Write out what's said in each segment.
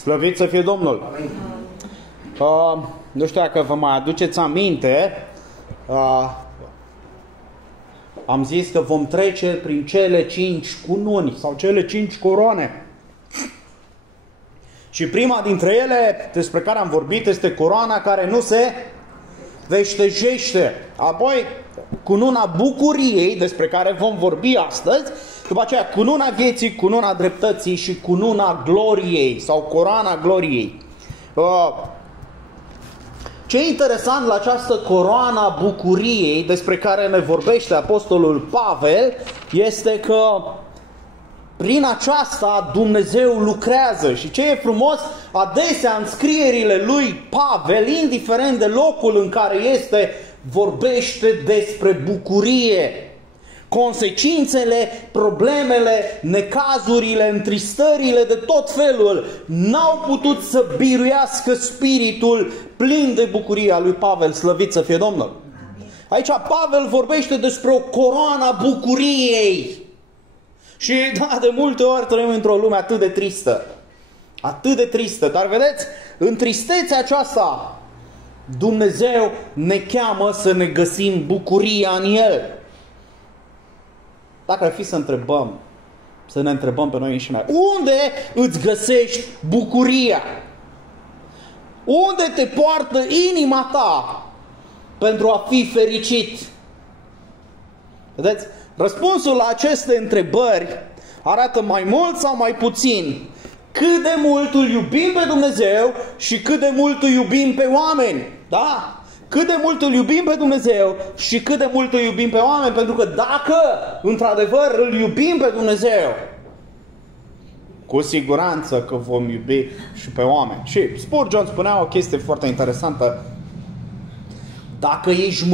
Slăvit să fie Domnul! Nu știu dacă vă mai aduceți aminte, am zis că vom trece prin cele 5 cununi sau cele 5 coroane. Și prima dintre ele, despre care am vorbit, este coroana care nu se veștejește. Apoi, cununa bucuriei, despre care vom vorbi astăzi. După aceea, cununa vieții, cununa dreptății și cununa gloriei sau coroana gloriei. Ce e interesant la această coroana bucuriei despre care ne vorbește Apostolul Pavel este că prin aceasta Dumnezeu lucrează. Și ce e frumos, adesea în scrierile lui Pavel, indiferent de locul în care este, vorbește despre bucurie. Consecințele, problemele, necazurile, întristările de tot felul n-au putut să biruiască spiritul plin de bucurie al lui Pavel, slăvit să fie Domnul. Aici Pavel vorbește despre o coroană a bucuriei. Și da, de multe ori trăim într-o lume atât de tristă. Atât de tristă. Dar vedeți, în tristețea aceasta Dumnezeu ne cheamă să ne găsim bucuria în El. Dacă ar fi să ne întrebăm pe noi înșine, unde îți găsești bucuria? Unde te poartă inima ta pentru a fi fericit? Vedeți? Răspunsul la aceste întrebări arată mai mult sau mai puțin cât de mult îl iubim pe Dumnezeu și cât de mult îl iubim pe oameni. Da? Cât de mult îl iubim pe Dumnezeu și cât de mult îl iubim pe oameni. Pentru că dacă, într-adevăr, îl iubim pe Dumnezeu, cu siguranță că vom iubi și pe oameni. Și Spurgeon spunea o chestie foarte interesantă. Dacă ești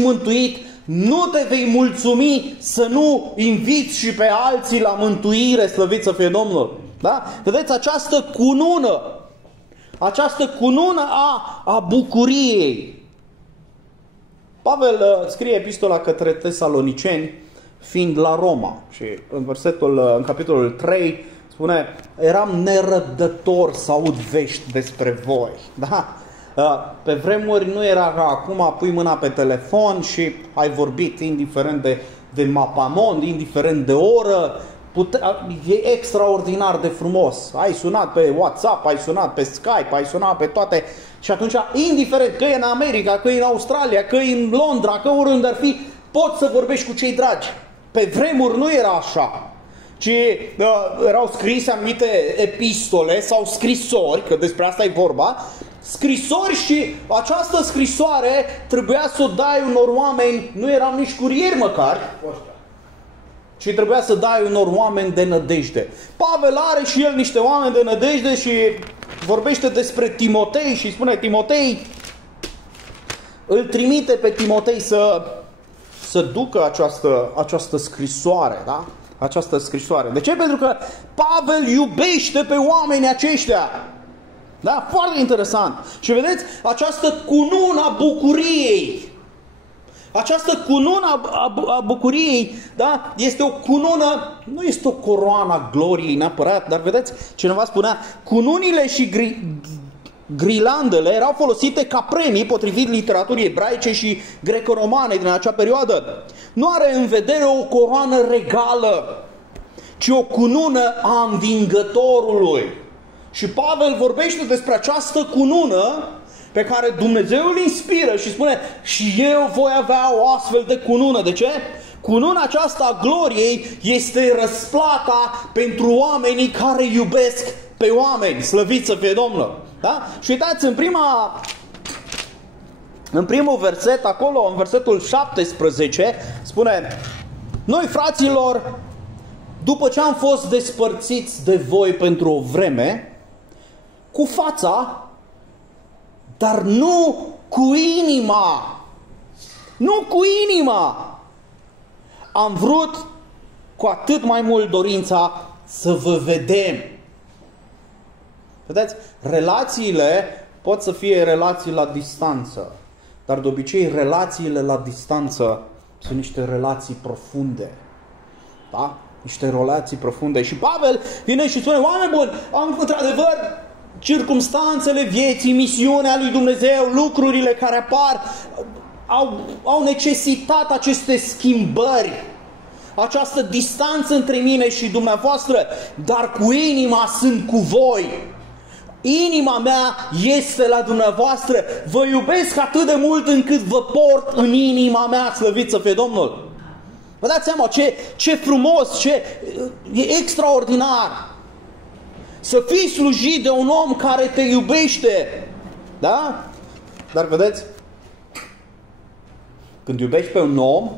mântuit, nu te vei mulțumi să nu inviți și pe alții la mântuire, slăvit să fie Domnul. Da? Vedeți, această cunună a bucuriei. Pavel scrie epistola către Tesaloniceni fiind la Roma și în capitolul 3 spune: eram nerăbdător să aud vești despre voi. Da? Pe vremuri nu era ca acum, pui mâna pe telefon și ai vorbit indiferent de mapamond, indiferent de oră. E extraordinar de frumos. Ai sunat pe WhatsApp, ai sunat pe Skype, ai sunat pe toate. Și atunci, indiferent că e în America, că e în Australia, că e în Londra, că oriunde ar fi, poți să vorbești cu cei dragi. Pe vremuri nu era așa, ci erau scrise anumite epistole sau scrisori, că despre asta e vorba, scrisori, și această scrisoare trebuia să o dai unor oameni, nu erau nici curieri măcar, ci trebuia să dai unor oameni de nădejde. Pavel are și el niște oameni de nădejde și vorbește despre Timotei și spune: Timotei, îl trimite pe Timotei să ducă această scrisoare, da? Această scrisoare. De ce? Pentru că Pavel iubește pe oamenii aceștia. Da? Foarte interesant. Și vedeți, această cunună a bucuriei, această cunună a bucuriei, da? Este o cunună, nu este o coroană a gloriei neapărat, dar vedeți, cineva spunea, cununile și grilandele erau folosite ca premii potrivit literaturii ebraice și greco-romane din acea perioadă. Nu are în vedere o coroană regală, ci o cunună a învingătorului. Și Pavel vorbește despre această cunună pe care Dumnezeu îl inspiră și spune: și eu voi avea o astfel de cunună. De ce? Cununa aceasta a gloriei este răsplata pentru oamenii care iubesc pe oameni. Slăvit să fie Domnul! Da? Și uitați, în primul verset, acolo, în versetul 17, spune: noi, fraților, după ce am fost despărțiți de voi pentru o vreme, cu fața, dar nu cu inima. Nu cu inima. Am vrut cu atât mai mult dorința să vă vedem. Vedeți? Relațiile pot să fie relații la distanță, dar de obicei relațiile la distanță sunt niște relații profunde. Da? niște relații profunde. Și Pavel vine și spune, oameni buni, am într-adevăr circumstanțele vieții, misiunea lui Dumnezeu, lucrurile care apar, au necesitat aceste schimbări, această distanță între mine și dumneavoastră, dar cu inima sunt cu voi. Inima mea este la dumneavoastră. Vă iubesc atât de mult încât vă port în inima mea, slăvit să fie Domnul. Vă dați seama ce frumos, ce extraordinar să fii slujit de un om care te iubește. Da? Dar vedeți, când iubești pe un om,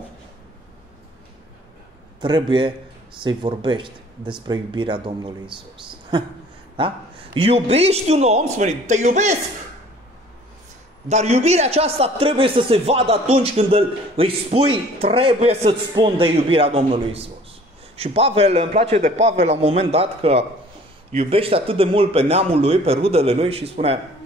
trebuie să-i vorbești despre iubirea Domnului Iisus. Da? Iubești un om, spune, te iubesc! Dar iubirea aceasta trebuie să se vadă atunci când îi spui, trebuie să-ți spun de iubirea Domnului Iisus. Și Pavel, îmi place de Pavel la un moment dat că iubește atât de mult pe neamul lui, pe rudele lui și spune,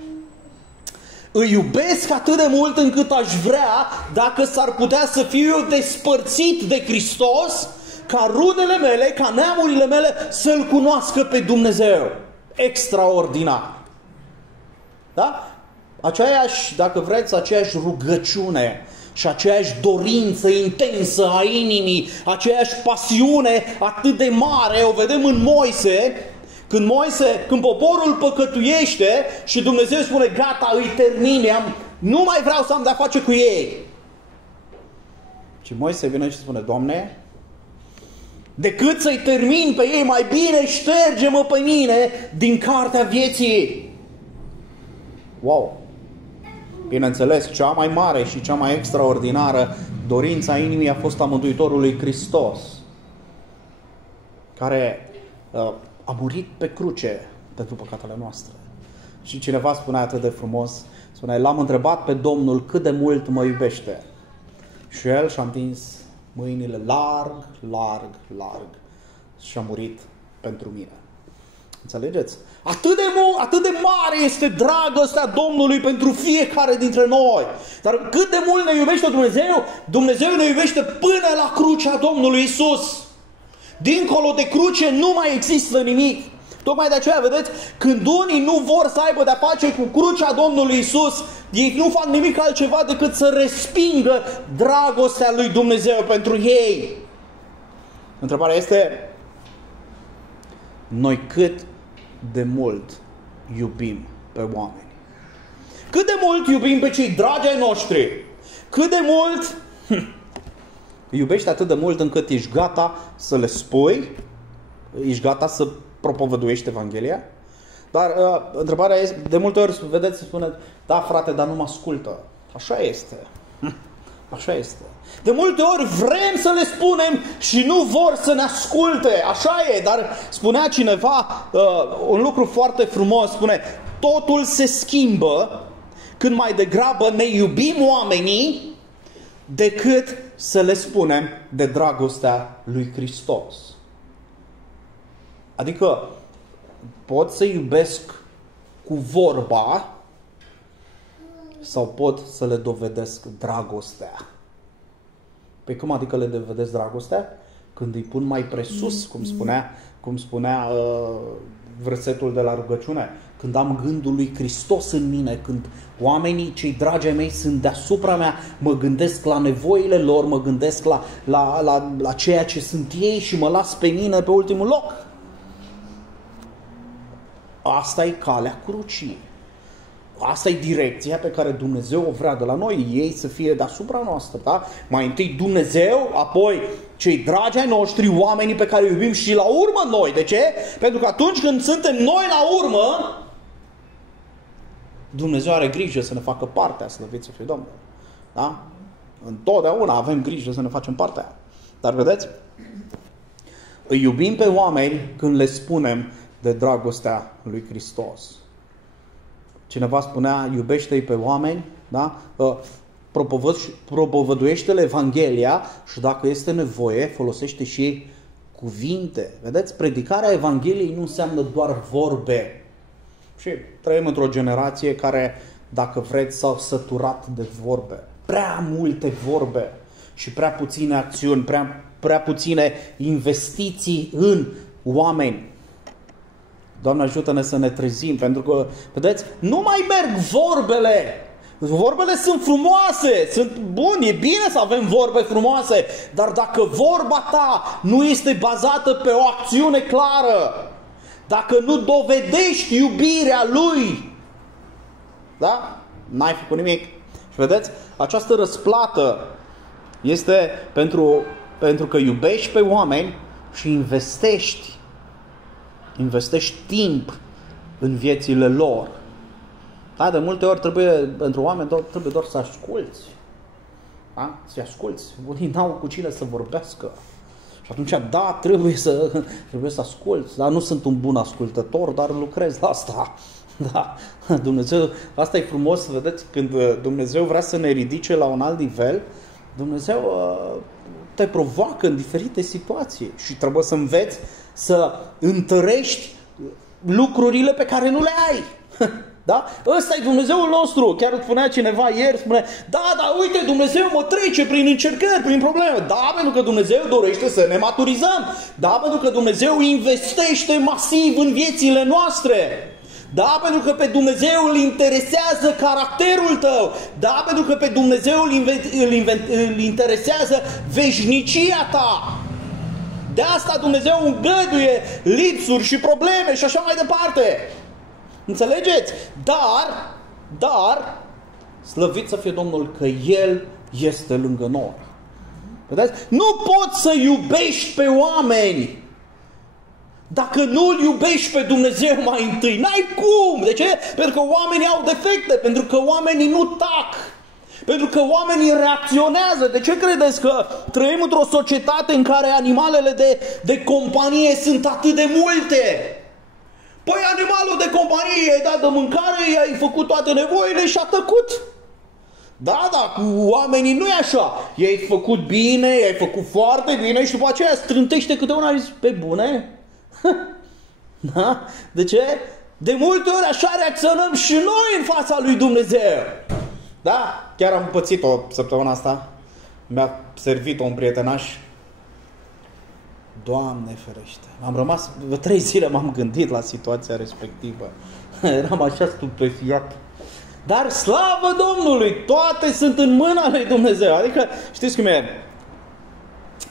îi iubesc atât de mult încât aș vrea, dacă s-ar putea să fiu eu despărțit de Hristos, ca rudele mele, ca neamurile mele să-L cunoască pe Dumnezeu. Extraordinar. Da? Aceeași, dacă vreți, aceeași rugăciune și aceeași dorință intensă a inimii, aceeași pasiune atât de mare, o vedem în Moise, când poporul păcătuiește și Dumnezeu spune, gata, îi termin, nu mai vreau să am de-a face cu ei. Și Moise vine și spune, Doamne, decât să-i termin pe ei, mai bine șterge-mă pe mine din cartea vieții. Wow! Bineînțeles, cea mai mare și cea mai extraordinară dorința inimii a fost a Mântuitorului Hristos, care a murit pe cruce pentru păcatele noastre. Și cineva spunea atât de frumos, spunea, l-am întrebat pe Domnul cât de mult mă iubește. Și el și-a întins mâinile larg, larg, larg și a murit pentru mine. Înțelegeți? Atât de mare este dragostea Domnului pentru fiecare dintre noi. Dar cât de mult ne iubește Dumnezeu? Dumnezeu ne iubește până la crucea Domnului Iisus. Dincolo de cruce nu mai există nimic. Tocmai de aceea, vedeți, când unii nu vor să aibă de-a face cu crucea Domnului Iisus, ei nu fac nimic altceva decât să respingă dragostea lui Dumnezeu pentru ei. Întrebarea este, noi cât de mult iubim pe oameni? Cât de mult iubim pe cei dragi ai noștri? Cât de mult iubești atât de mult încât ești gata să le spui, ești gata să propovăduiești Evanghelia? Dar întrebarea este, de multe ori, vedeți, spune, da frate, dar nu mă ascultă. Așa este. Așa este. De multe ori vrem să le spunem și nu vor să ne asculte. Așa e, dar spunea cineva un lucru foarte frumos, spune, totul se schimbă când mai degrabă ne iubim oamenii decât să le spunem de dragostea lui Hristos. Adică pot să iubesc cu vorba sau pot să le dovedesc dragostea. Păi cum adică le dovedesc dragostea? Când îi pun mai presus, cum spunea versetul de la rugăciune, când am gândul lui Hristos în mine, când oamenii cei dragi ai mei sunt deasupra mea, mă gândesc la nevoile lor, mă gândesc la ceea ce sunt ei și mă las pe mine pe ultimul loc. Asta e calea crucii. Asta e direcția pe care Dumnezeu o vrea de la noi, ei să fie deasupra noastră, da? Mai întâi Dumnezeu, apoi cei dragi ai noștri, oamenii pe care îi iubim și la urmă noi. De ce? Pentru că atunci când suntem noi la urmă, Dumnezeu are grijă să ne facă partea, slăvit să fie Domnul. Da? Întotdeauna avem grijă să ne facem partea. Dar vedeți? Îi iubim pe oameni când le spunem de dragostea lui Hristos. Cineva spunea, iubește-i pe oameni, da? Propovăduiește-le Evanghelia și dacă este nevoie, folosește și cuvinte. Vedeți? Predicarea Evangheliei nu înseamnă doar vorbe. Și trăim într-o generație care, dacă vreți, s-au săturat de vorbe. Prea multe vorbe și prea puține acțiuni, prea puține investiții în oameni. Doamne, ajută-ne să ne trezim, pentru că, vedeți, nu mai merg vorbele. Vorbele sunt frumoase, sunt bune, e bine să avem vorbe frumoase, dar dacă vorba ta nu este bazată pe o acțiune clară, dacă nu dovedești iubirea Lui, da? N-ai făcut nimic. Și vedeți, această răsplată este pentru că iubești pe oameni și investești timp în viețile lor. Da, de multe ori pentru oameni trebuie doar să asculți. Da? Să-i asculți. Unii n-au cu cine să vorbească. Și atunci, da, trebuie să asculți. Da? Nu sunt un bun ascultător, dar lucrez la asta. Da. Dumnezeu, asta e frumos să vedeți, când Dumnezeu vrea să ne ridice la un alt nivel, Dumnezeu te provoacă în diferite situații și trebuie să înveți să întărești lucrurile pe care nu le ai. Da? Ăsta e Dumnezeul nostru. Chiar spunea cineva ieri, da, uite, Dumnezeu mă trece prin încercări, prin probleme. Da, pentru că Dumnezeu dorește să ne maturizăm. Da, pentru că Dumnezeu investește masiv în viețile noastre. Da, pentru că pe Dumnezeu îl interesează caracterul tău. Da, pentru că pe Dumnezeu îl interesează veșnicia ta. De asta Dumnezeu îngăduie lipsuri și probleme și așa mai departe. Înțelegeți? Dar, slăvit să fie Domnul că El este lângă noi. Vedeți? Nu poți să iubești pe oameni dacă nu îl iubești pe Dumnezeu mai întâi. N-ai cum! De ce? Pentru că oamenii au defecte, pentru că oamenii nu tac, pentru că oamenii reacționează. De ce credeți că trăim într-o societate în care animalele de companie sunt atât de multe? Păi animalul de companie i-ai dat de mâncare, i-ai făcut toate nevoile și a tăcut. Da, cu oamenii nu e așa. I-ai făcut bine, i-ai făcut foarte bine și după aceea strântește câte una și zici, pe bune? Da? De ce? De multe ori așa reacționăm și noi în fața lui Dumnezeu. Da? Chiar am pățit-o săptămâna asta. Mi-a servit un prietenaș. Doamne ferește. Am rămas, 3 zile m-am gândit la situația respectivă. Eram așa stupefiat. Dar slavă Domnului, toate sunt în mâna lui Dumnezeu. Adică, știți cum e?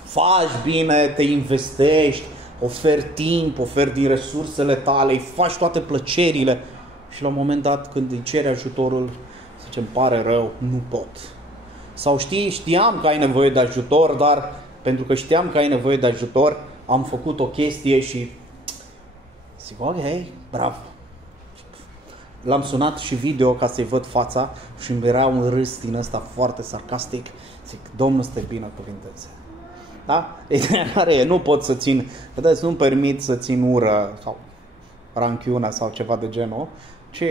Faci bine, te investești, oferi timp, oferi din resursele tale, îi faci toate plăcerile și la un moment dat când îi ceri ajutorul, zice, îmi pare rău, nu pot. Sau știam că ai nevoie de ajutor, dar pentru că știam că ai nevoie de ajutor, am făcut o chestie și zic, ok, bravo. L-am sunat și video ca să-i văd fața și îmi era un râs din ăsta foarte sarcastic. Zic, Domnul să te binecuvânteze. Da? Ideea care e, nu pot să țin, vedeți, nu-mi permit să țin ură sau ranchiuna sau ceva de genul, ci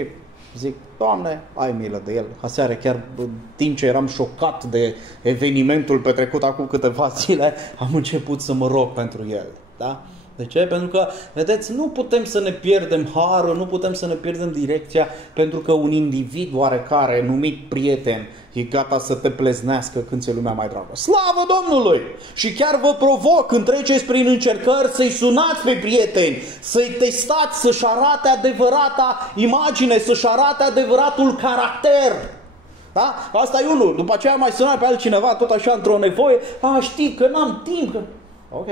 zic, Doamne, ai milă de el. Aseară, chiar în timp ce eram șocat de evenimentul petrecut acum câteva zile, am început să mă rog pentru el. Da? De ce? Pentru că, vedeți, nu putem să ne pierdem harul, nu putem să ne pierdem direcția, pentru că un individ oarecare, numit prieten, e gata să te pleznească când ți-e lumea mai dragă. Slavă Domnului! Și chiar vă provoc, când treceți prin încercări, să-i sunați pe prieteni, să-i testați, să-și arate adevărata imagine, să-și arate adevăratul caracter. Da? Asta e unul. După aceea mai sunat pe altcineva, tot așa, într-o nevoie. Știi că n-am timp. Că... Ok.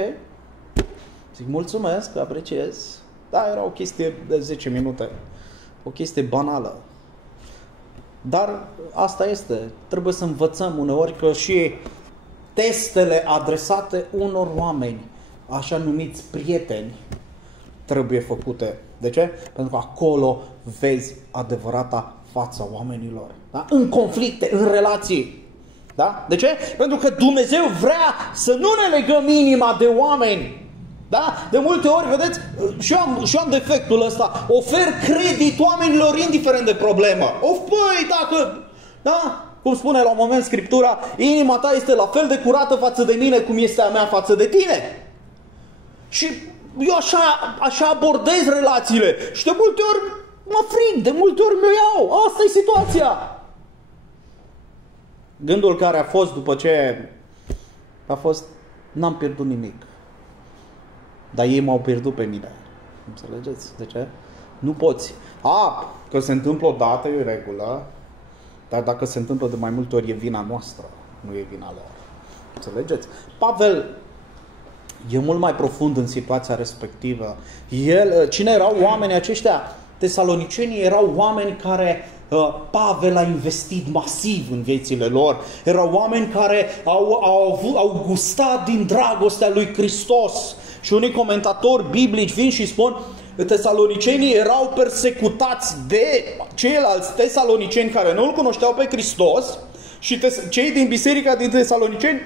Zic, mulțumesc, apreciez. Da, era o chestie de 10 minute. O chestie banală. Dar asta este. Trebuie să învățăm uneori că și testele adresate unor oameni, așa numiți prieteni, trebuie făcute. De ce? Pentru că acolo vezi adevărata fața oamenilor. Da? În conflicte, în relații. Da? De ce? Pentru că Dumnezeu vrea să nu ne legăm inima de oameni. Da? De multe ori, vedeți, și am defectul ăsta, ofer credit oamenilor indiferent de problemă. Păi, dacă, da? Cum spune la un moment Scriptura, inima ta este la fel de curată față de mine cum este a mea față de tine. Și eu așa abordez relațiile și de multe ori mă frig, de multe ori mi-o iau. Asta e situația. Gândul care a fost după ce a fost, N-am pierdut nimic. Dar ei m-au pierdut pe mine. Înțelegeți? De ce? Nu poți. Că se întâmplă odată, e regulă, dar dacă se întâmplă de mai multe ori, e vina noastră, nu e vina lor. Înțelegeți? Pavel e mult mai profund în situația respectivă. Cine erau oamenii aceștia? Tesalonicenii erau oameni care Pavel a investit masiv în viețile lor. Erau oameni care au gustat din dragostea lui Hristos. Și unii comentatori biblici vin și spun: tesalonicenii erau persecutați de ceilalți tesaloniceni care nu îl cunoșteau pe Hristos și cei din biserica din Tesaloniceni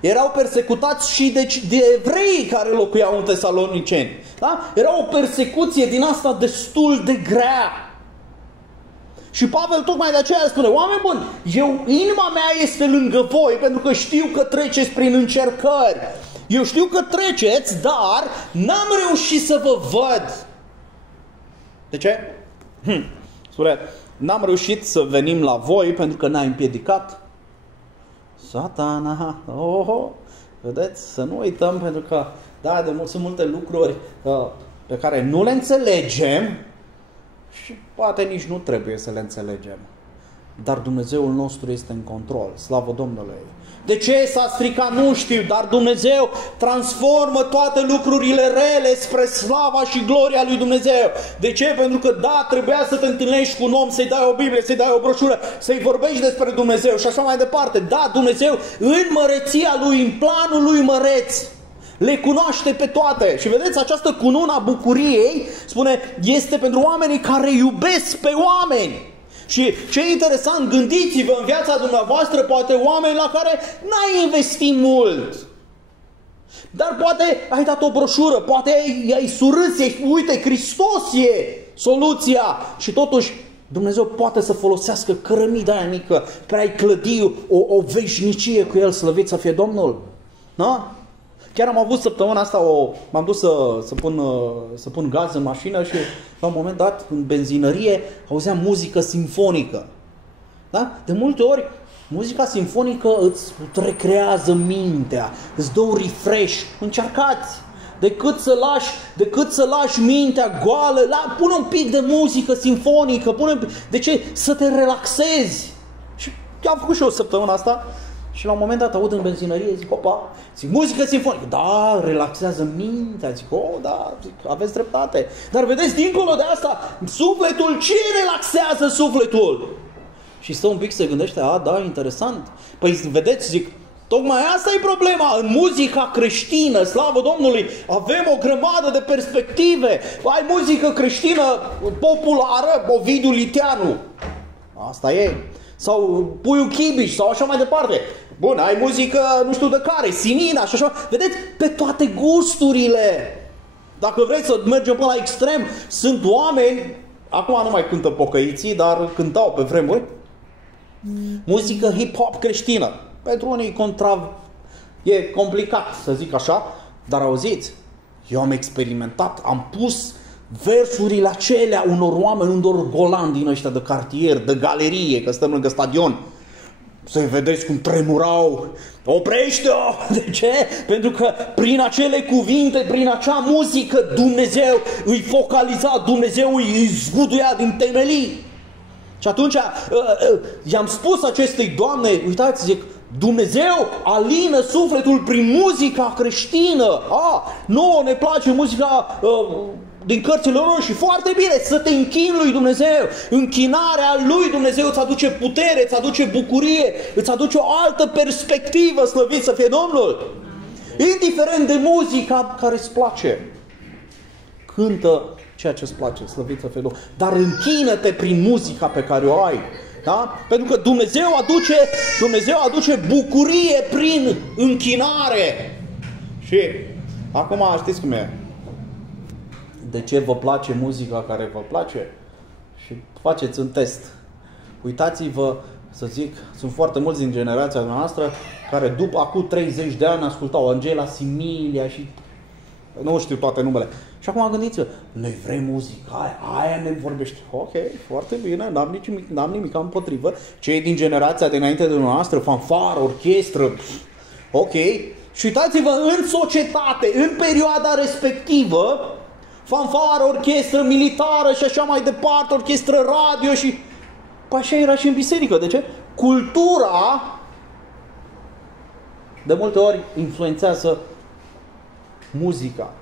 erau persecutați și de evrei care locuiau în Tesaloniceni. Da? Era o persecuție din asta destul de grea. Și Pavel tocmai de aceea spune: oameni buni, inima mea este lângă voi pentru că știu că treceți prin încercări. Eu știu că treceți, dar n-am reușit să vă văd. De ce? Spune, n-am reușit să venim la voi pentru că ne-a împiedicat Satana. Vedeți? Să nu uităm, pentru că sunt multe lucruri pe care nu le înțelegem și poate nici nu trebuie să le înțelegem. Dar Dumnezeul nostru este în control. Slavă Domnului! De ce s-a stricat? Nu știu, dar Dumnezeu transformă toate lucrurile rele spre slava și gloria lui Dumnezeu. De ce? Pentru că trebuia să te întâlnești cu un om, să-i dai o Biblie, să-i dai o broșură, să-i vorbești despre Dumnezeu și așa mai departe. Dumnezeu în măreția Lui, în planul Lui măreț, le cunoaște pe toate. Și vedeți, această cunună a bucuriei, spune, este pentru oamenii care iubesc pe oameni. Și ce e interesant, gândiți-vă în viața dumneavoastră, poate oameni la care n-ai investit mult. Dar poate ai dat o broșură, poate ai surâs, uite, Hristos e soluția. Și totuși Dumnezeu poate să folosească cărămida aia mică pe a-i clădi o veșnicie cu el, slăvit să fie Domnul. Da? Chiar am avut săptămâna asta, m-am dus să pun gaz în mașină și la un moment dat, în benzinărie, auzeam muzică simfonică. Da? De multe ori, muzica simfonică îți recrează mintea, îți dă un refresh. Încercați! Decât să lași mintea goală, pune un pic de muzică simfonică, de ce? Să te relaxezi. Și am făcut și eu săptămâna asta. Și la un moment dat aud în benzinărie, zic, muzică simfonică. Da, relaxează mintea. Zic, aveți dreptate. Dar vedeți, dincolo de asta, sufletul, ce relaxează sufletul? Și stă un pic, se gândește, interesant. Păi vedeți, zic, tocmai asta e problema. În muzica creștină, slavă Domnului, avem o grămadă de perspective. Ai muzică creștină populară, Ovidiu Liteanu. Asta e. Sau Puiu Chibiș, sau așa mai departe. Bun, ai muzică, nu știu de care, Sinina și așa. Vedeți, pe toate gusturile. Dacă vreți să mergem până la extrem, sunt oameni, acum nu mai cântă pocăiții, dar cântau pe vremuri, muzică hip-hop creștină. Pentru unii e complicat să zic așa, dar auziți, eu am experimentat, am pus versurile acelea unor oameni, unor golani din ăștia de cartier, de galerie, că stăm lângă stadion. Să-i vedeți cum tremurau. Oprește-o! De ce? Pentru că prin acele cuvinte, prin acea muzică, Dumnezeu îi focaliza, Dumnezeu îi zguduia din temelii. Și atunci i-am spus acestei doamne, uitați, zic, Dumnezeu alină sufletul prin muzica creștină. Nouă ne place muzica din cărțile lor și foarte bine, să te închini lui Dumnezeu. Închinarea lui Dumnezeu îți aduce putere, îți aduce bucurie, îți aduce o altă perspectivă, slăvit să fie Domnul. Indiferent de muzica care îți place, cântă ceea ce îți place, slăvit să fie Domnul. Dar închină-te prin muzica pe care o ai. Da? Pentru că Dumnezeu aduce bucurie prin închinare. Și acum știți cum e. De ce vă place muzica care vă place? Și faceți un test. Uitați-vă, să zic, sunt foarte mulți din generația noastră care acum 30 de ani ascultau Angela Similia și nu știu toate numele. Și acum gândiți-vă, noi vrem muzica aia ne vorbește. Ok, foarte bine, n-am nimic împotrivă. Cei din generația dinainte de noastră, fanfară, orchestră, ok. Și uitați-vă, în societate, în perioada respectivă, fanfară, orchestră militară și așa mai departe, orchestră radio și... Păi așa era și în biserică. De ce? Cultura de multe ori influențează muzica.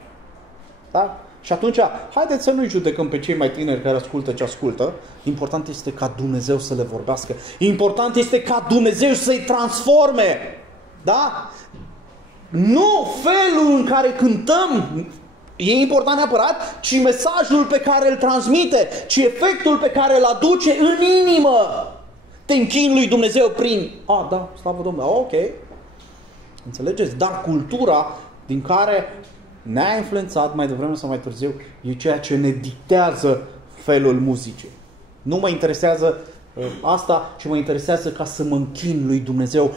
Da? Și atunci, haideți să nu-i judecăm pe cei mai tineri care ascultă ce ascultă. Important este ca Dumnezeu să le vorbească. Important este ca Dumnezeu să-i transforme. Da? Nu felul în care cântăm e important neapărat, ci mesajul pe care îl transmite, ci efectul pe care îl aduce în inimă. Te închini lui Dumnezeu prin... da, slavă Domnului, ok. Înțelegeți? Dar cultura din care ne-a influențat mai devreme sau mai târziu e ceea ce ne dictează felul muzicii. Nu mă interesează asta, ci mă interesează ca să mă închin lui Dumnezeu,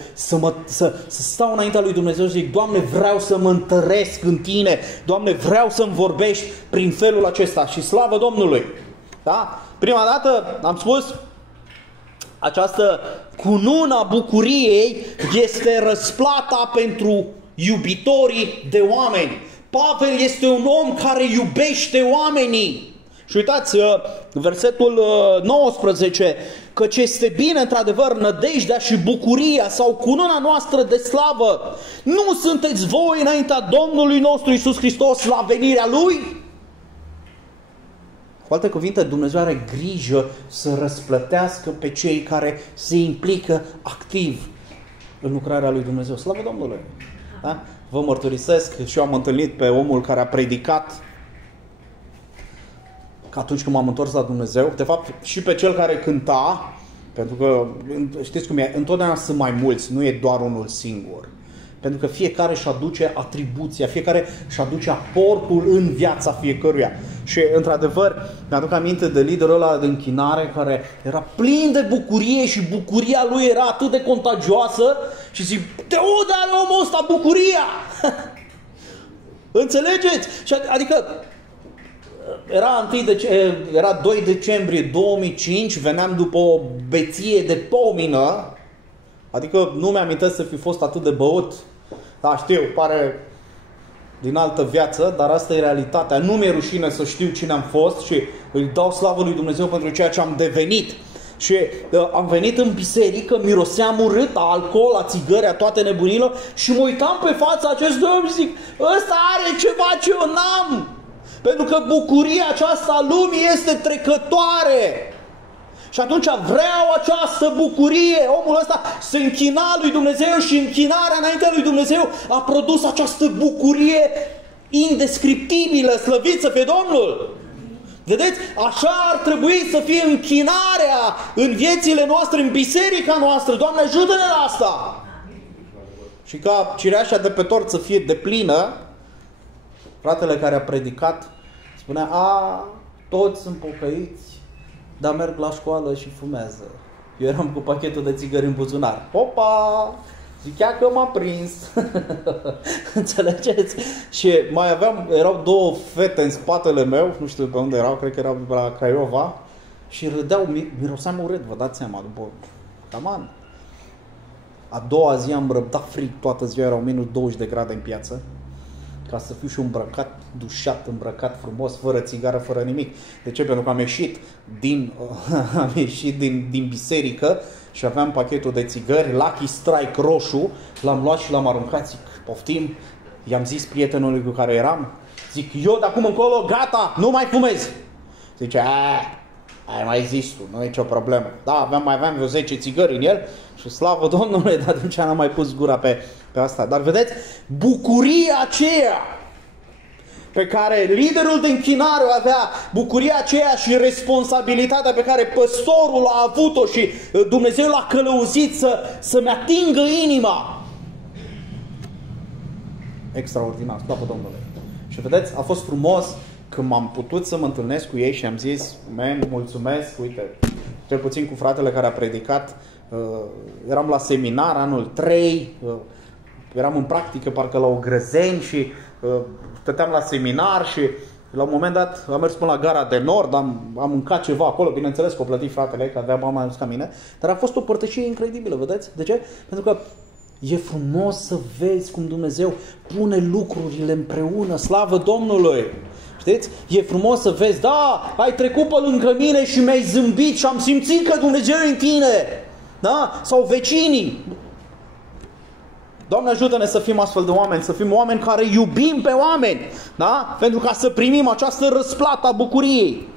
să stau înaintea lui Dumnezeu și zic, Doamne, vreau să mă întăresc în Tine, Doamne, vreau să-mi vorbești prin felul acesta și slavă Domnului. Da? Prima dată am spus, această cununa bucuriei este răsplata pentru iubitorii de oameni. Pavel este un om care iubește oamenii. Și uitați, versetul 19, căci este bine într-adevăr nădejdea și bucuria sau cununa noastră de slavă. Nu sunteți voi înaintea Domnului nostru Iisus Hristos la venirea Lui? Cu alte cuvinte, Dumnezeu are grijă să răsplătească pe cei care se implică activ în lucrarea lui Dumnezeu. Slavă Domnului! Da? Vă mărturisesc și eu am întâlnit pe omul care a predicat că atunci când m-am întors la Dumnezeu, de fapt și pe cel care cânta, pentru că știți cum e, întotdeauna sunt mai mulți, nu e doar unul singur. Pentru că fiecare își aduce atribuția, fiecare își aduce aportul în viața fiecăruia. Și într-adevăr, mi-aduc aminte de liderul ăla de închinare care era plin de bucurie și bucuria lui era atât de contagioasă și zic, de unde are omul ăsta bucuria? Înțelegeți? Adică era 2 decembrie 2005, veneam după o beție de pomină, adică nu mi-amintesc să fi fost atât de băut. Da, știu, pare din altă viață, dar asta e realitatea. Nu mi-e rușine să știu cine am fost și îi dau slavă lui Dumnezeu pentru ceea ce am devenit. Și am venit în biserică, miroseam urât, a alcool, a țigări, a toate nebunilor și mă uitam pe fața acestui om și zic, ăsta are ceva ce eu n-am. Pentru că bucuria aceasta a lumii este trecătoare. Și atunci vreau această bucurie. Omul ăsta se închina lui Dumnezeu și închinarea înaintea lui Dumnezeu a produs această bucurie indescriptibilă, slăvit să fie Domnul. Vedeți? Așa ar trebui să fie închinarea în viețile noastre, în biserica noastră. Doamne, ajută-ne la asta! Și ca cireașa de pe tort să fie deplină, fratele care a predicat spunea, toți sunt pocăiți, dar merg la școală și fumează. Eu eram cu pachetul de țigări în buzunar. Opa! Zicea că m-a prins. Înțelegeți? Și mai erau două fete în spatele meu, nu știu pe unde erau, cred că erau la Craiova, și râdeau, miroseam urât, vă dați seama, după taman. A doua zi am răbdat frig, toată ziua erau minus 20 de grade în piață, ca să fiu și îmbrăcat, dușat, îmbrăcat frumos, fără țigară, fără nimic. De ce? Pentru că am ieșit din biserică și aveam pachetul de țigări, Lucky Strike roșu, l-am luat și l-am aruncat, zic, poftim, i-am zis prietenului cu care eram, zic, eu de acum încolo, gata, nu mai fumez. Zice, ai mai zis tu, nu e nicio problemă. Da, mai aveam vreo 10 țigări în el și slavă Domnului, dar atunci n-am mai pus gura pe asta. Dar vedeți, bucuria aceea pe care liderul de închinare o avea, bucuria aceea și responsabilitatea pe care păstorul a avut-o și Dumnezeu l-a călăuzit să-mi atingă inima. Extraordinar, slavă Domnului. Și vedeți, a fost frumos când m-am putut să mă întâlnesc cu ei și am zis, mulțumesc, uite, cel puțin cu fratele care a predicat, eram la seminar anul 3, eram în practică parcă la Ogrăzeni și stăteam la seminar și la un moment dat am mers până la Gara de Nord, am mâncat ceva acolo, bineînțeles că o plătit fratele, că avea bani mai mulți ca mine, dar a fost o părtășie incredibilă, vedeți? De ce? Pentru că E frumos să vezi cum Dumnezeu pune lucrurile împreună, slavă Domnului. Știți? E frumos să vezi, da, ai trecut pe lângă mine și mi-ai zâmbit și am simțit că Dumnezeu e în tine. Da? Sau vecinii. Doamne, ajută-ne să fim astfel de oameni, să fim oameni care iubim pe oameni. Da? Pentru ca să primim această răsplată a bucuriei.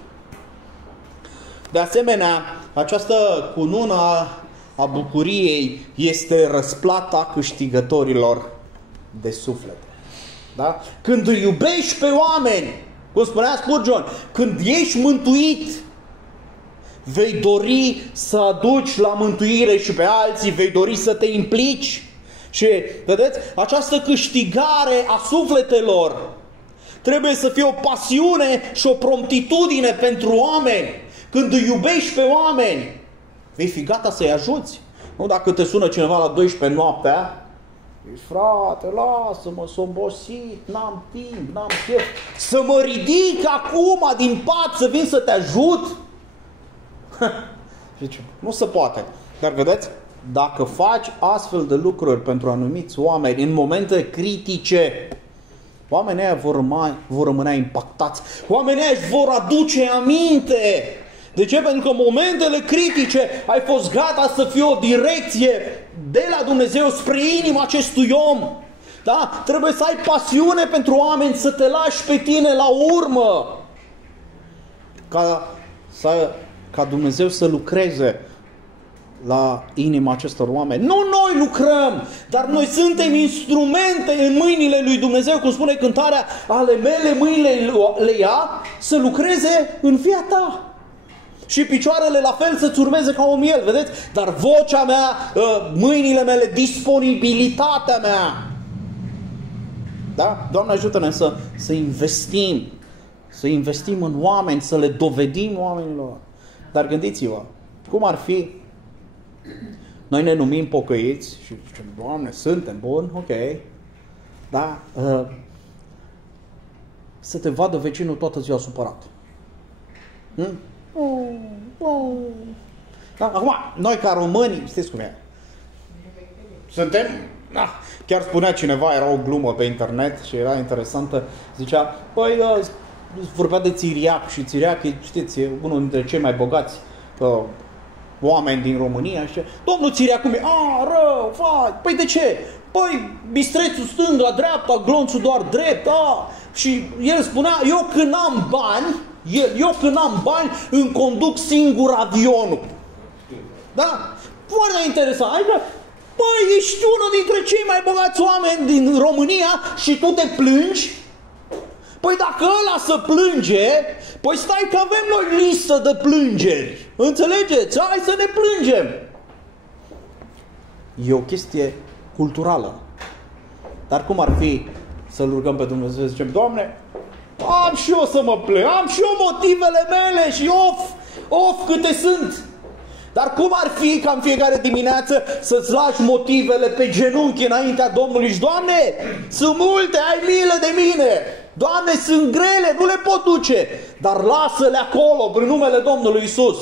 De asemenea, această cunună a bucuriei este răsplata câștigătorilor de suflete. Da? Când îi iubești pe oameni, cum spunea Spurgeon, când ești mântuit, vei dori să aduci la mântuire și pe alții, vei dori să te implici. Și, vedeți, această câștigare a sufletelor trebuie să fie o pasiune și o promptitudine pentru oameni. Când îi iubești pe oameni, vei fi gata să-i ajuți. Nu dacă te sună cineva la 12 noaptea, zici, frate, lasă-mă, s-o obosit, n-am timp, n-am chef, să mă ridic acum din pat să vin să te ajut? Nu se poate. Dar vedeți, dacă faci astfel de lucruri pentru anumiți oameni în momente critice, oamenii ăia vor rămâne impactați. Oamenii ăia își vor aduce aminte. De ce? Pentru că în momentele critice ai fost gata să fie o direcție de la Dumnezeu spre inima acestui om. Da? Trebuie să ai pasiune pentru oameni, să te lași pe tine la urmă. Ca Dumnezeu să lucreze la inima acestor oameni. Nu noi lucrăm, dar noi suntem instrumente în mâinile lui Dumnezeu, cum spune cântarea, ale mele mâinile le ia să lucreze în via ta. Și picioarele la fel să-ți urmeze ca un miel, vedeți? Dar vocea mea, mâinile mele, disponibilitatea mea. Da? Doamne, ajută-ne să investim. Să investim în oameni, să le dovedim oamenilor. Dar gândiți-vă, cum ar fi, noi ne numim pocăiți și zicem, Doamne, suntem buni, ok, da? Să te vadă vecinul toată ziua supărat. Da? Acum, noi ca români, știți cum e? Suntem? Da. Chiar spunea cineva, era o glumă pe internet și era interesantă, zicea, păi, vorbea de Țiriac și Țiriac, știți, e unul dintre cei mai bogați oameni din România și domnul Țiriac cum e? Rău, vai, păi de ce? Păi, bistrețul stânga, dreapta, glonțul doar drept, și el spunea, eu când am bani, îmi conduc singur avionul. Da? Foarte interesant. Adică, păi, ești unul dintre cei mai bogați oameni din România și tu te plângi? Păi dacă ăla să plânge, păi stai că avem noi listă de plângeri. Înțelegeți? Hai să ne plângem. E o chestie culturală. Dar cum ar fi să-L rugăm pe Dumnezeu să zicem, Doamne, am și eu să mă plâng, am și eu motivele mele și of câte sunt. Dar cum ar fi ca în fiecare dimineață să-ți lași motivele pe genunchi înaintea Domnului și Doamne, sunt multe, ai milă de mine. Doamne, sunt grele, nu le pot duce, dar lasă-le acolo, prin numele Domnului Iisus.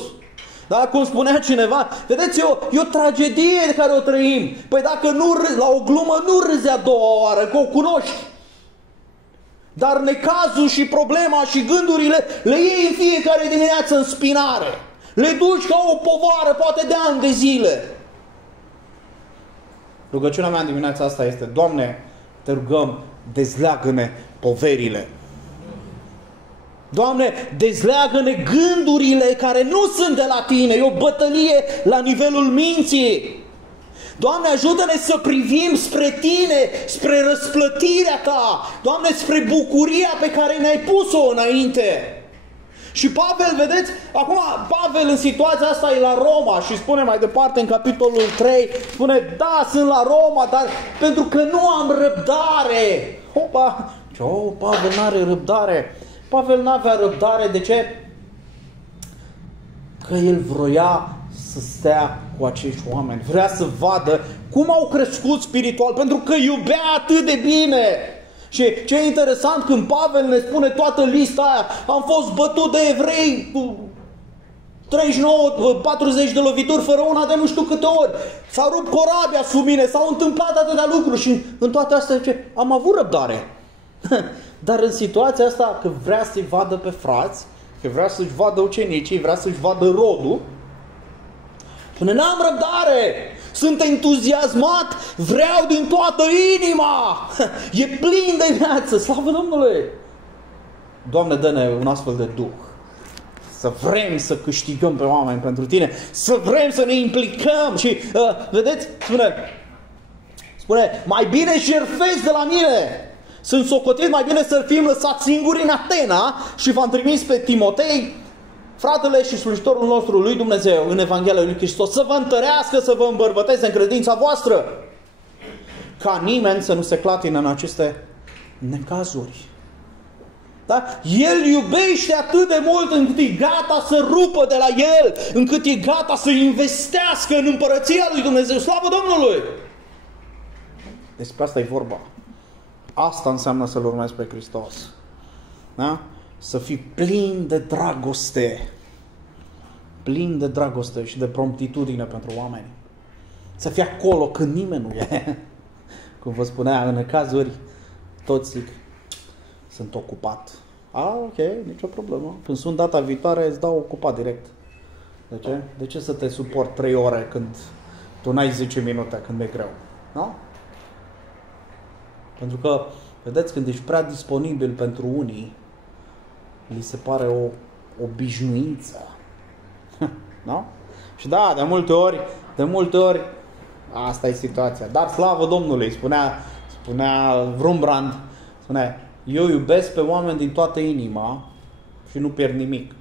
Da? Cum spunea cineva, vedeți, e o tragedie de care o trăim. Păi dacă nu râzi, la o glumă nu râzi a doua oară, că o cunoști. Dar necazul și problema și gândurile le iei în fiecare dimineață în spinare. Le duci ca o povară, poate de ani de zile. Rugăciunea mea în dimineața asta este, Doamne, te rugăm, dezleagă-ne poverile. Doamne, dezleagă-ne gândurile care nu sunt de la Tine. E o bătălie la nivelul minții. Doamne, ajută-ne să privim spre Tine, spre răsplătirea Ta. Doamne, spre bucuria pe care ne-ai pus-o înainte. Și Pavel, vedeți, acum Pavel în situația asta e la Roma și spune mai departe în capitolul 3, spune, da, sunt la Roma, dar pentru că nu am răbdare. Pavel n-are răbdare. Pavel n-avea răbdare, de ce? Că el vroia să stea cu acești oameni, vrea să vadă cum au crescut spiritual, pentru că iubea atât de bine. Și ce e interesant, când Pavel ne spune toată lista aia, am fost bătut de evrei 39, 40 de lovituri fără una de nu știu câte ori. S-a rupt corabia sub mine, s-au întâmplat atâtea lucruri și în toate astea zice, am avut răbdare. Dar în situația asta, că vrea să-i vadă pe frați, că vrea să-și vadă ucenicii, vrea să-și vadă rodul, spune, n-am răbdare, sunt entuziasmat, vreau din toată inima, e plin de viață, slavă Domnului! Doamne, dă-ne un astfel de duh, să vrem să câștigăm pe oameni pentru Tine, să vrem să ne implicăm și, vedeți, spune, mai bine jertfesc de la mine, sunt socotit mai bine să fim lăsați singuri în Atena și v-am trimis pe Timotei, fratele și slujitorul nostru lui Dumnezeu în Evanghelia lui Hristos, să vă întărească, să vă îmbărbăteze în credința voastră, ca nimeni să nu se clatine în aceste necazuri. Da? El iubește atât de mult încât e gata să rupă de la el, încât e gata să investească în împărăția lui Dumnezeu. Slavă Domnului! Despre asta e vorba. Asta înseamnă să-L urmezi pe Hristos. Da? Să fii plin de dragoste. Plin de dragoste și de promptitudine pentru oameni. Să fii acolo când nimeni nu e. Cum vă spunea, în cazuri, toți zic, sunt ocupat. Ok, nicio problemă. Când sunt data viitoare, îți dau ocupat direct. De ce? De ce să te suport 3 ore când tu n-ai 10 minute, când e greu? Nu? Pentru că, vedeți, când ești prea disponibil pentru unii, li se pare o obișnuință. Nu? Și da, de multe ori, asta e situația. Dar slavă Domnului, spunea Vrumbrand, spunea, eu iubesc pe oameni din toată inima și nu pierd nimic.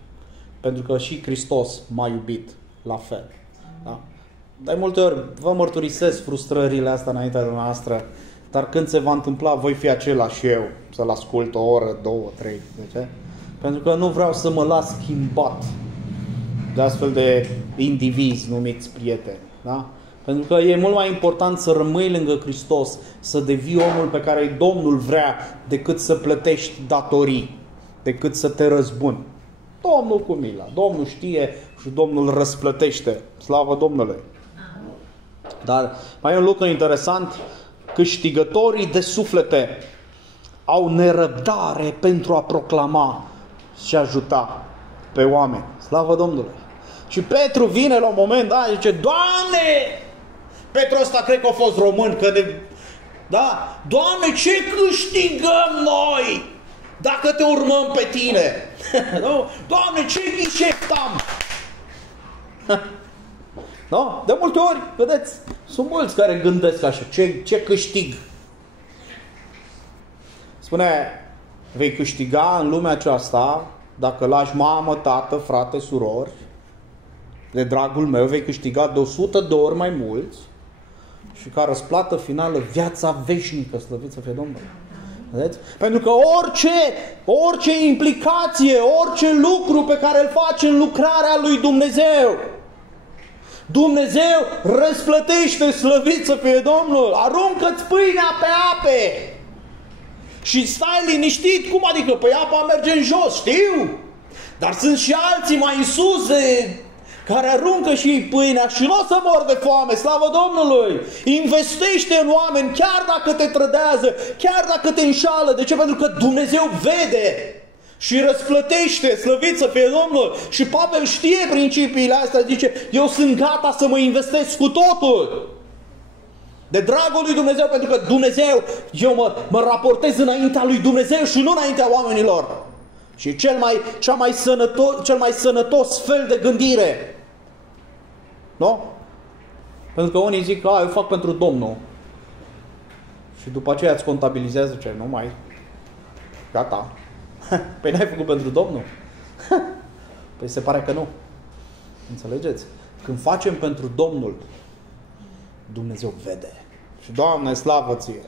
Pentru că și Hristos m-a iubit la fel. Da? De multe ori vă mărturisesc frustrările astea înaintea de noastră, dar când se va întâmpla, voi fi același eu, să-l ascult o oră, 2, 3. De ce? Pentru că nu vreau să mă las schimbat de astfel de indivizi numiți prieteni. Da? Pentru că e mult mai important să rămâi lângă Hristos, să devii omul pe care Domnul vrea, decât să plătești datorii, decât să te răzbuni. Domnul cu mila, Domnul știe și Domnul răsplătește. Slavă Domnului! Dar mai e un lucru interesant, câștigătorii de suflete au nerăbdare pentru a proclama și ajuta pe oameni. Slavă Domnului! Și Petru vine la un moment dat și zice, Doamne! Petru ăsta cred că a fost român, că de... Da? Doamne, ce câștigăm noi dacă te urmăm pe Tine? Doamne, ce ghișect am? Da? De multe ori, vedeți, sunt mulți care gândesc așa, ce câștig? Spune, vei câștiga în lumea aceasta dacă lași mamă, tată, frate, surori, de dragul meu vei câștiga de 100 de ori mai mulți și ca răsplată finală viața veșnică, slăvit să fie Domnul. Vedeți? Pentru că orice implicație, orice lucru pe care îl faci în lucrarea lui Dumnezeu, Dumnezeu răsplătește, slăvit să fie Domnul. Aruncă-ți pâinea pe ape și stai liniștit. Cum adică? Păi apa merge în jos, știu. Dar sunt și alții mai în sus care aruncă și ei pâinea și nu o să mor de foame, slavă Domnului! Investește în oameni, chiar dacă te trădează, chiar dacă te înșală. De ce? Pentru că Dumnezeu vede și răsplătește, slăvit să fie Domnul. Și Pavel știe principiile astea, zice, eu sunt gata să mă investesc cu totul. De dragul lui Dumnezeu, pentru că Dumnezeu, eu mă raportez înaintea lui Dumnezeu și nu înaintea oamenilor. Și cel mai sănătos fel de gândire. Nu? Pentru că unii zic, eu fac pentru Domnul. Și după aceea îți contabilizează, ce nu mai. Gata. Păi n-ai făcut pentru Domnul? Păi se pare că nu. Înțelegeți? Când facem pentru Domnul, Dumnezeu vede. Și Doamne, slavă Ție!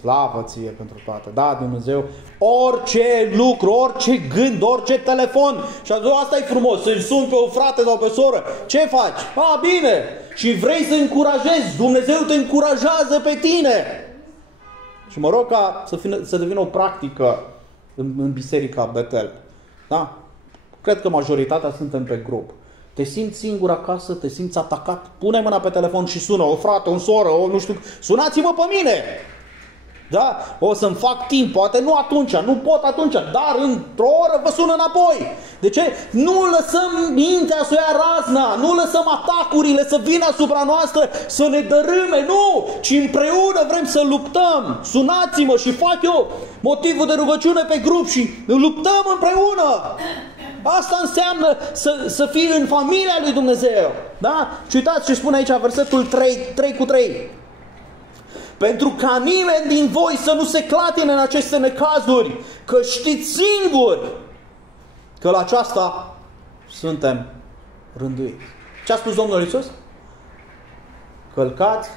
Slavă Ție pentru toate. Da, Dumnezeu, orice lucru, orice gând, orice telefon. Și asta e frumos, să-i suni pe un frate sau pe soră. Ce faci? Bine! Și vrei să încurajezi. Dumnezeu te încurajează pe tine. Și mă rog ca să devină o practică în Biserica Betel. Da? Cred că majoritatea suntem pe grup. Te simți singur acasă, te simți atacat, pune mâna pe telefon și sună, o frate, o soră, o nu știu, sunați-mă pe mine! Da? O să-mi fac timp, poate nu atunci, nu pot atunci, dar într-o oră vă sun înapoi. De ce? Nu lăsăm mintea să ia razna, nu lăsăm atacurile să vină asupra noastră, să ne dărâme, nu! Ci împreună vrem să luptăm. Sunați-mă și fac eu motivul de rugăciune pe grup și luptăm împreună. Asta înseamnă să fii în familia lui Dumnezeu. Da? Și uitați ce spune aici versetul 3:3. Pentru ca nimeni din voi să nu se clatine în aceste necazuri, că știți singuri că la aceasta suntem rânduiți. Ce a spus Domnul Iisus? Călcați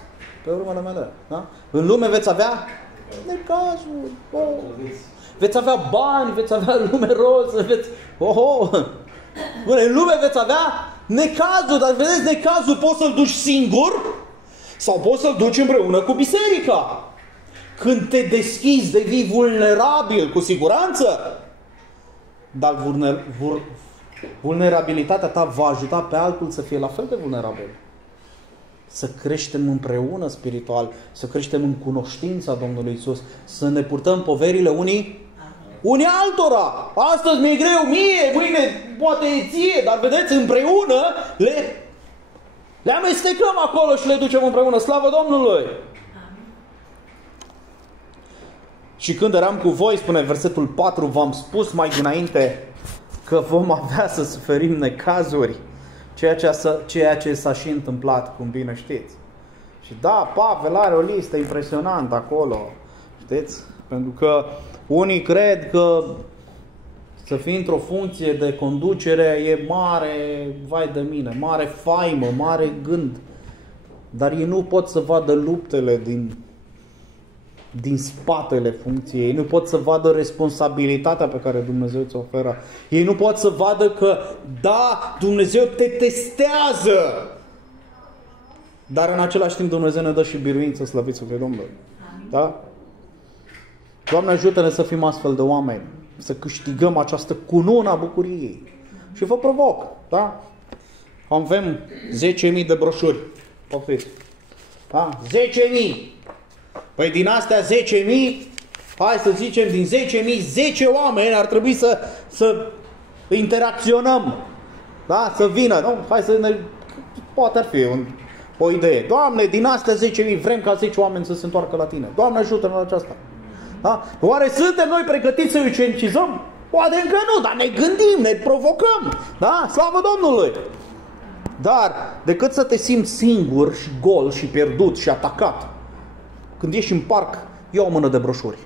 pe urmele mele. Da? În lume veți avea necazuri. Veți avea bani, veți avea lume roză, Bine, în lume veți avea necazuri, dar vedeți, necazul poți să-l duci singur sau poți să-l duci împreună cu biserica. Când te deschizi, devii vulnerabil, cu siguranță. Dar vulnerabilitatea ta va ajuta pe altul să fie la fel de vulnerabil. Să creștem împreună spiritual, să creștem în cunoștința Domnului Iisus, să ne purtăm poverile unii altora. Astăzi mi-e greu mie, mâine poate e ție, dar vedeți, împreună le amestecăm acolo și le ducem împreună. Slavă Domnului! Și când eram cu voi, spune versetul 4, v-am spus mai dinainte că vom avea să suferim necazuri, ceea ce s-a și întâmplat, cum bine știți. Și da, Pavel are o listă impresionantă acolo, știți? Pentru că unii cred că să fii într-o funcție de conducere e mare, vai de mine, mare faimă, mare gând. Dar ei nu pot să vadă luptele din spatele funcției. Ei nu pot să vadă responsabilitatea pe care Dumnezeu ți-o oferă. Ei nu pot să vadă că, da, Dumnezeu te testează. Dar în același timp Dumnezeu ne dă și biruință, slăvit să fie Domnul. Da? Doamne, ajută-ne să fim astfel de oameni, să câștigăm această cunună a bucuriei. Și vă provoc, da? Avem 10.000 de broșuri. Poftiți. Da? 10.000. Păi din astea 10.000, hai să zicem, din 10.000, 10 oameni ar trebui să interacționăm. Da? Să vină. Nu? Hai să ne... Poate ar fi o idee. Doamne, din astea 10.000 vrem ca 10 oameni să se întoarcă la Tine. Doamne, ajută-ne la aceasta. Da? Oare suntem noi pregătiți să ucenicizăm? Poate încă nu, dar ne gândim, ne provocăm. Da? Slavă Domnului! Dar, decât să te simți singur și gol și pierdut și atacat, când ieși în parc, ia o mână de broșuri.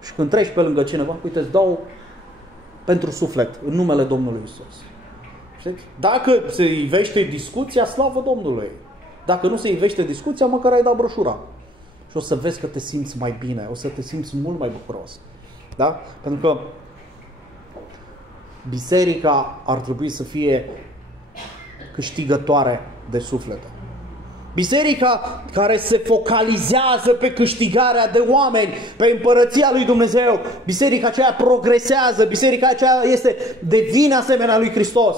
Și când treci pe lângă cineva, uite, îți dau pentru suflet, în numele Domnului Iisus. Știți? Dacă se ivește discuția, slavă Domnului. Dacă nu se ivește discuția, măcar ai dat broșura. Și o să vezi că te simți mai bine, o să te simți mult mai bucuros. Da? Pentru că biserica ar trebui să fie câștigătoare de suflete. Biserica care se focalizează pe câștigarea de oameni, pe împărăția lui Dumnezeu, biserica aceea progresează, biserica aceea devine asemenea lui Hristos.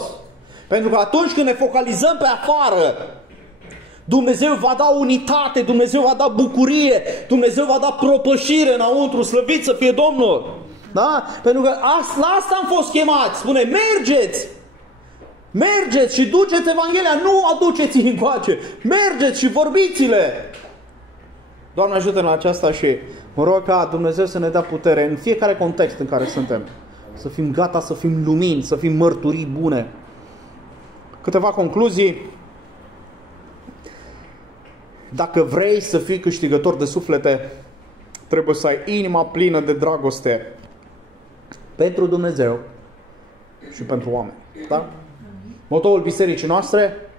Pentru că atunci când ne focalizăm pe afară, Dumnezeu va da unitate, Dumnezeu va da bucurie, Dumnezeu va da propășire înăuntru, slăvit să fie Domnul. Da? Pentru că la asta am fost chemați. Spune, mergeți! Mergeți și duceți Evanghelia, nu aduceți încoace. Mergeți și vorbiți-le. Doamne, ajută-ne la aceasta și mă rog ca Dumnezeu să ne dea putere în fiecare context în care suntem. Să fim gata, să fim lumini, să fim mărturii bune. Câteva concluzii. Dacă vrei să fii câștigător de suflete, trebuie să ai inima plină de dragoste pentru Dumnezeu și pentru oameni. Da? Motoul bisericii noastre: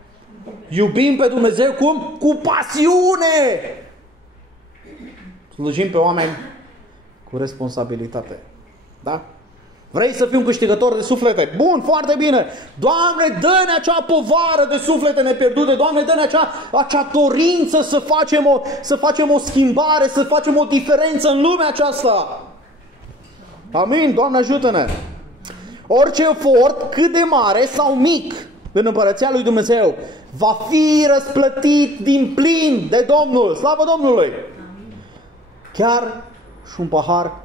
iubim pe Dumnezeu cum? Cu pasiune! Slujim pe oameni cu responsabilitate. Da? Vrei să fii un câștigător de suflete? Bun, foarte bine! Doamne, dă-ne acea povară de suflete nepierdute, Doamne, dă-ne acea dorință să facem o schimbare, să facem o diferență în lumea aceasta. Amin, Doamne, ajută-ne! Orice efort, cât de mare sau mic, în împărăția lui Dumnezeu, va fi răsplătit din plin de Domnul. Slavă Domnului! Chiar și un pahar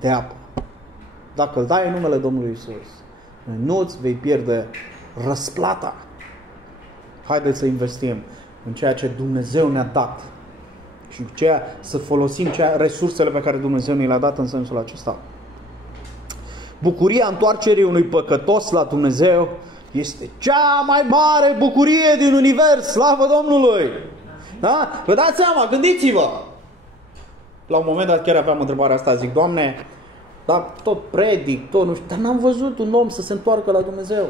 de apă. Dacă îl dai în numele Domnului Iisus, nu-ți vei pierde răsplata. Haideți să investim în ceea ce Dumnezeu ne-a dat și să folosim resursele pe care Dumnezeu ne le-a dat în sensul acesta. Bucuria întoarcerii unui păcătos la Dumnezeu este cea mai mare bucurie din univers. Slavă Domnului! Da? Vă dați seama, gândiți-vă! La un moment dat chiar aveam întrebarea asta, zic, Doamne, dar tot predic, tot nu știu, dar n-am văzut un om să se întoarcă la Dumnezeu.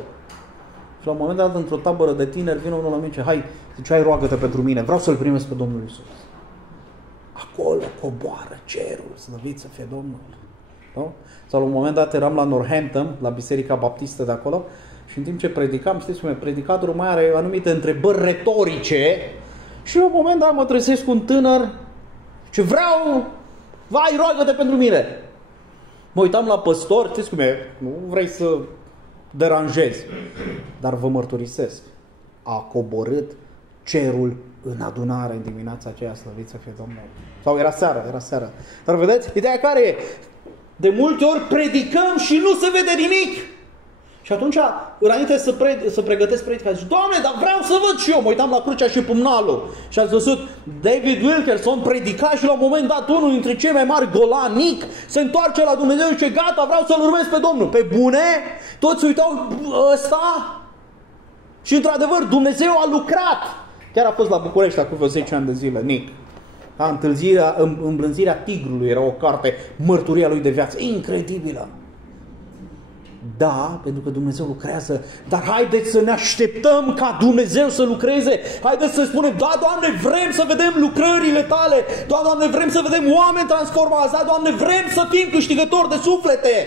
Și la un moment dat, într-o tabără de tineri, vine unul la mine și zice, hai, roagă-te pentru mine, vreau să-L primesc pe Domnul Iisus. Acolo coboară cerul, slăvit să fie Domnul. Da? Sau la un moment dat eram la Northampton, la Biserica Baptistă de acolo, și în timp ce predicam, știți cum e, predicatorul mai are anumite întrebări retorice și la un moment dat mă trezesc cu un tânăr și vreau, vai, roagă-te pentru mine. Mă uitam la păstor, știți cum e, nu vrei să deranjezi, dar vă mărturisesc, a coborât cerul în adunare în dimineața aceea, slăvit să fie Domnul. Sau era seara. Dar vedeți, ideea care e? De multe ori predicăm și nu se vede nimic. Și atunci, înainte să pregătesc predica, zic, Doamne, dar vreau să văd și eu. Mă uitam la crucea și pumnalul. Și ați văzut, David Wilkerson predica și la un moment dat unul dintre cei mai mari golanic se întoarce la Dumnezeu și zice, gata, vreau să-L urmez pe Domnul. Pe bune? Toți uitau ăsta? Și într-adevăr, Dumnezeu a lucrat. Chiar a fost la București acum vreo 10 ani de zile, Nic. Da, Îmblânzirea tigrului era o carte, mărturia lui de viață, incredibilă. Da, pentru că Dumnezeu lucrează, dar haideți să ne așteptăm ca Dumnezeu să lucreze. Haideți să spunem, da, Doamne, vrem să vedem lucrările Tale. Da, Doamne, vrem să vedem oameni transformați. Da, Doamne, vrem să fim câștigători de suflete.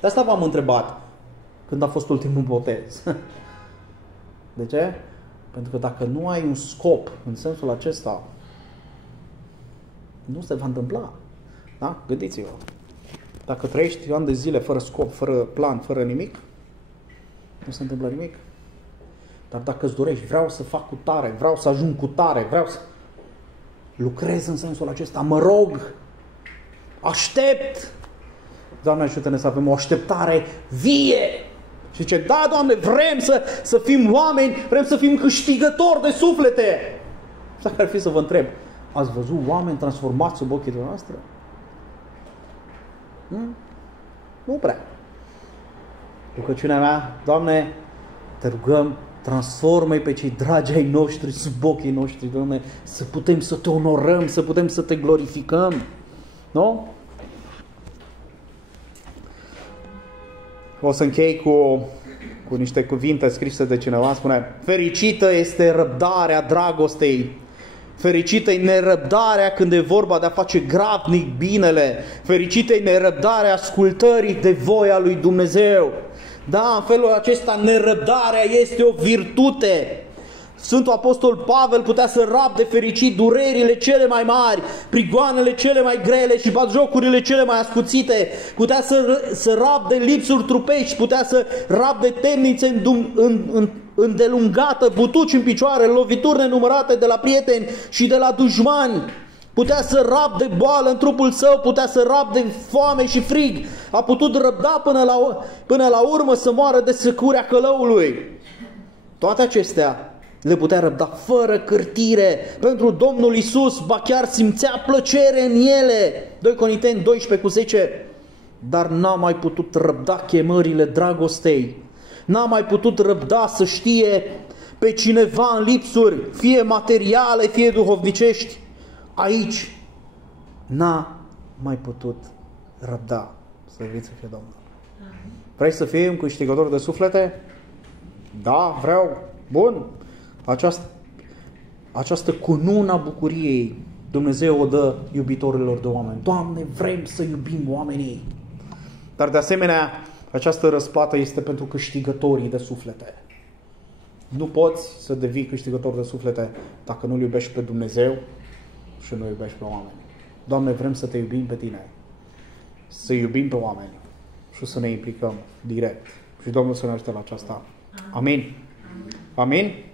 De asta v-am întrebat când a fost ultimul botez. De ce? Pentru că dacă nu ai un scop în sensul acesta, nu se va întâmpla. Da? Gândiți-vă. Dacă trăiești ani de zile fără scop, fără plan, fără nimic, nu se întâmplă nimic. Dar dacă îți dorești, vreau să fac cu tare, vreau să ajung cu tare, vreau să lucrez în sensul acesta, mă rog, aștept. Doamne, ajută-ne să avem o așteptare vie. Și zice, da, Doamne, vrem să fim oameni, vrem să fim câștigători de suflete. Și dacă ar fi să vă întreb, ați văzut oameni transformați sub ochii noastre? Nu prea. Rugăciunea mea, Doamne, te rugăm, transformă-i pe cei dragi ai noștri sub ochii noștri, Doamne, să putem să te onorăm, să putem să te glorificăm. Nu? O să închei cu niște cuvinte scrise de cineva, spune, fericită este răbdarea dragostei. Fericită-i nerăbdarea când e vorba de a face grabnic binele. Fericită-i nerăbdarea ascultării de voia lui Dumnezeu. Da, în felul acesta nerăbdarea este o virtute. Sfântul Apostol Pavel putea să rabde fericit durerile cele mai mari, prigoanele cele mai grele și batjocurile cele mai ascuțite. Putea să rabde lipsuri trupești, putea să rabde temnițe îndelungată, butuci în picioare, lovituri nenumărate de la prieteni și de la dușmani. Putea să rabde boală în trupul său, putea să rabde foame și frig. A putut răbda până la urmă să moară de securea călăului. Toate acestea le putea răbda fără cârtire pentru Domnul Iisus, ba chiar simțea plăcere în ele. 2 Corinteni 12:10. Dar n-a mai putut răbda chemările dragostei. N-a mai putut răbda să știe pe cineva în lipsuri, fie materiale, fie duhovnicești. Aici n-a mai putut răbda. Slăvit să fie Domnul. Vrei să fii un câștigător de suflete? Da, vreau. Bun. Această cunună a bucuriei Dumnezeu o dă iubitorilor de oameni. Doamne, vrem să iubim oamenii. Dar de asemenea, această răsplată este pentru câștigătorii de suflete. Nu poți să devii câștigător de suflete dacă nu-L iubești pe Dumnezeu și nu iubești pe oameni. Doamne, vrem să te iubim pe Tine, să iubim pe oameni și să ne implicăm direct. Și Domnul să ne ajute la aceasta. Amin. Amin.